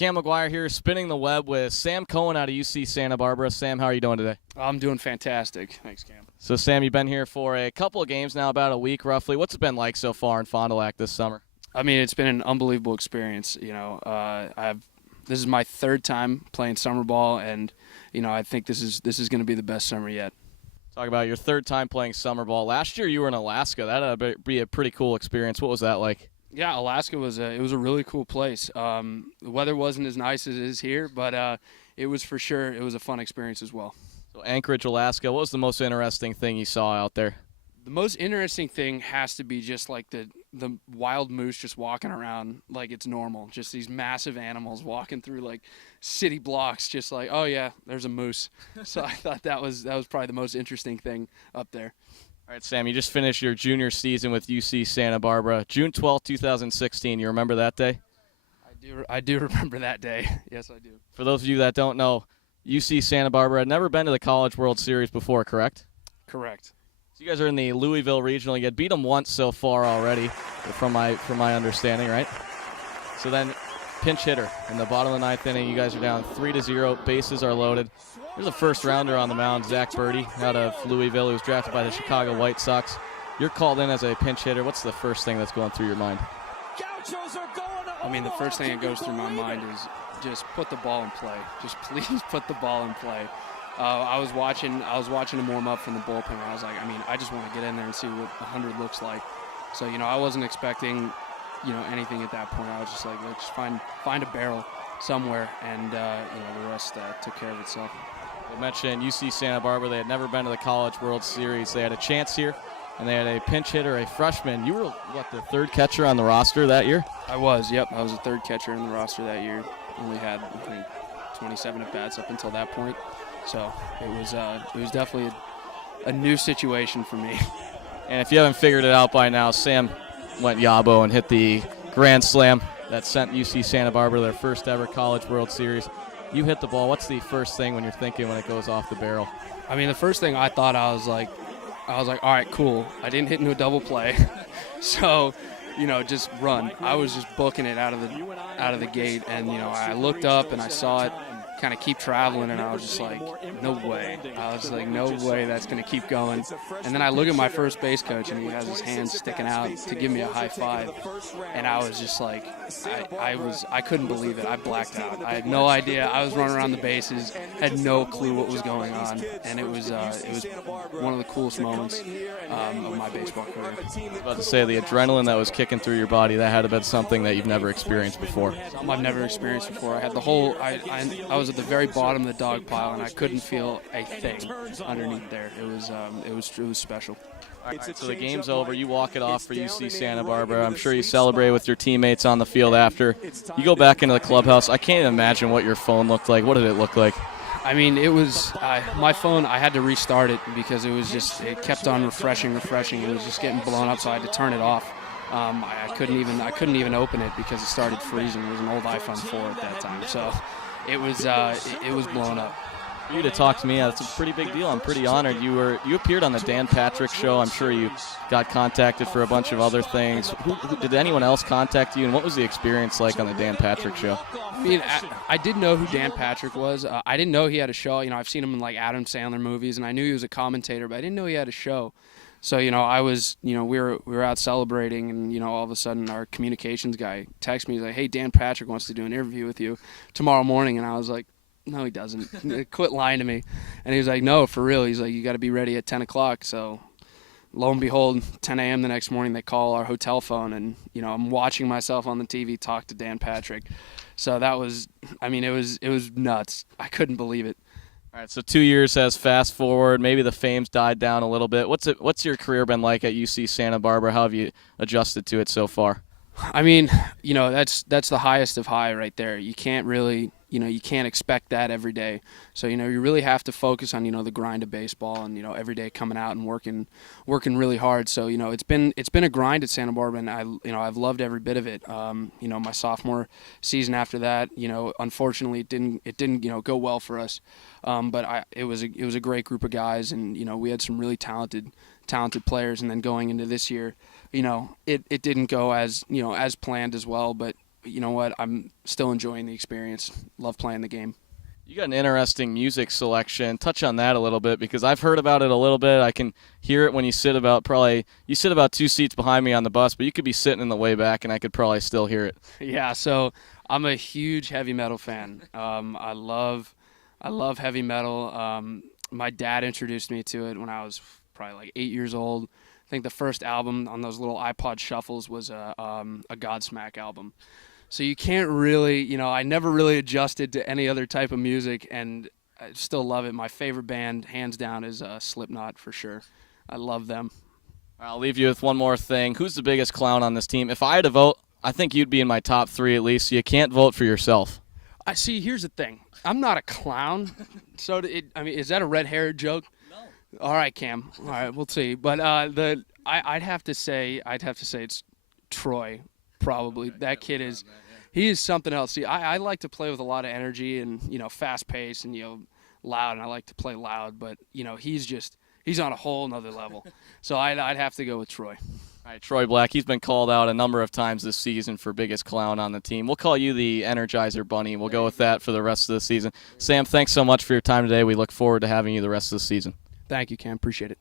Cam McGuire here, spinning the web with Sam Cohen out of UC Santa Barbara. Sam, how are you doing today? I'm doing fantastic. Thanks, Cam. So, Sam, you've been here for a couple of games now, about a week roughly. What's it been like so far in Fond du Lac this summer? I mean, it's been an unbelievable experience. This is my third time playing summer ball, and I think this is going to be the best summer yet. Talk about your third time playing summer ball. Last year you were in Alaska. That'd be a pretty cool experience. What was that like? Yeah, Alaska was a really cool place. The weather wasn't as nice as it is here, but it was for sure. It was a fun experience as well. So Anchorage, Alaska. What was the most interesting thing you saw out there? The most interesting thing has to be just like the wild moose just walking around like it's normal. Just these massive animals walking through like city blocks, just like, oh yeah, there's a moose. So I thought that was probably the most interesting thing up there. All right, Sam, you just finished your junior season with UC Santa Barbara. June 12th, 2016. You remember that day? I do remember that day. Yes, I do. For those of you that don't know, UC Santa Barbara had never been to the College World Series before, correct? Correct. So you guys are in the Louisville Regional. You had beat them once so far already, from my understanding, right? So then pinch hitter in the bottom of the ninth inning. You guys are down 3-0. Bases are loaded. There's a first-rounder on the mound, Zach Birdie, out of Louisville, who was drafted by the Chicago White Sox. You're called in as a pinch hitter. What's the first thing that's going through your mind? I mean, the first thing that goes through my mind is just put the ball in play. Just please put the ball in play. I was watching him warm up from the bullpen, and I was like, I just want to get in there and see what 100 looks like. So, I wasn't expecting, anything at that point. I was just like, let's find a barrel somewhere, and, the rest took care of itself. I mentioned UC Santa Barbara. They had never been to the College World Series. They had a chance here, and they had a pinch hitter, a freshman. You were, the third catcher on the roster that year? I was, yep. I was the third catcher in the roster that year. Only had, I think, 27 at-bats up until that point. So it was definitely a new situation for me. And if you haven't figured it out by now, Sam went Yabo and hit the grand slam that sent UC Santa Barbara their first ever College World Series. You hit the ball. What's the first thing when you're thinking when it goes off the barrel? I mean, the first thing I thought, I was like, all right, cool. I didn't hit into a double play, so just run. I was just booking it out of the gate, and I looked up and I saw it kind of keep traveling, and I was just like, no way. I was like, no way that's going to keep going. And then I look at my first base coach, and he has his hands sticking out to give me a high five. And I was just like, I couldn't believe it. I blacked out. I had no idea. I was running around the bases, had no clue what was going on. And it was one of the coolest moments of my baseball career. I was about to say, the adrenaline that was kicking through your body, that had to have been something that you've never experienced before. Something I've never experienced before. I had the whole, I was at the very bottom of the dog pile, and I couldn't feel a thing underneath there. It was special. All right, so the game's over. You walk it off for UC Santa Barbara. I'm sure you celebrate with your teammates on the field after. You go back into the clubhouse. I can't even imagine what your phone looked like. What did it look like? I mean, it was my phone. I had to restart it because it kept on refreshing. It was just getting blown up, so I had to turn it off. I couldn't even open it because it started freezing. It was an old iPhone 4 at that time, so it was blown up. For you to talk to me, that's a pretty big deal. I'm pretty honored. You appeared on the Dan Patrick Show. I'm sure you got contacted for a bunch of other things. Did anyone else contact you, and what was the experience like on the Dan Patrick Show? I mean, I did know who Dan Patrick was. I didn't know he had a show. I've seen him in like Adam Sandler movies, and I knew he was a commentator, but I didn't know he had a show. So, I was, we were out celebrating, and, all of a sudden our communications guy texted me. He's like, hey, Dan Patrick wants to do an interview with you tomorrow morning. And I was like, no, he doesn't. Quit lying to me. And he was like, no, for real. He's like, you got to be ready at 10 o'clock. So, lo and behold, 10 a.m. the next morning, they call our hotel phone. And, I'm watching myself on the TV talk to Dan Patrick. So that was, it was nuts. I couldn't believe it. All right, so 2 years has fast forward. Maybe the fame's died down a little bit. What's your career been like at UC Santa Barbara? How have you adjusted to it so far? I mean, that's the highest of high right there. You can't really, you can't expect that every day. So, you really have to focus on, the grind of baseball and, every day coming out and working really hard. So, it's been a grind at Santa Barbara, and I've loved every bit of it. My sophomore season after that, unfortunately it didn't go well for us. But it was a great group of guys, and we had some really talented players. And then going into this year, it didn't go as as planned as well. But you know what? I'm still enjoying the experience. Love playing the game. You got an interesting music selection. Touch on that a little bit because I've heard about it a little bit. I can hear it when you sit about 2 seats behind me on the bus, but you could be sitting in the way back and I could probably still hear it. Yeah, so I'm a huge heavy metal fan. I love heavy metal. My dad introduced me to it when I was probably like 8 years old. I think the first album on those little iPod shuffles was a Godsmack album. So you can't really, I never really adjusted to any other type of music, and I still love it. My favorite band, hands down, is Slipknot for sure. I love them. I'll leave you with one more thing. Who's the biggest clown on this team? If I had to vote, I think you'd be in my top 3 at least. So you can't vote for yourself. I see. Here's the thing. I'm not a clown. So is that a red-haired joke? No. All right, Cam. All right, we'll see. But I'd have to say it's Troy. Probably. That kid he is something else. See, I like to play with a lot of energy and, fast pace and, loud, and I like to play loud, but, he's on a whole nother level. So I'd have to go with Troy. All right, Troy Black, he's been called out a number of times this season for biggest clown on the team. We'll call you the Energizer Bunny, and we'll go with that for the rest of the season. Sam, thanks so much for your time today. We look forward to having you the rest of the season. Thank you, Cam. Appreciate it.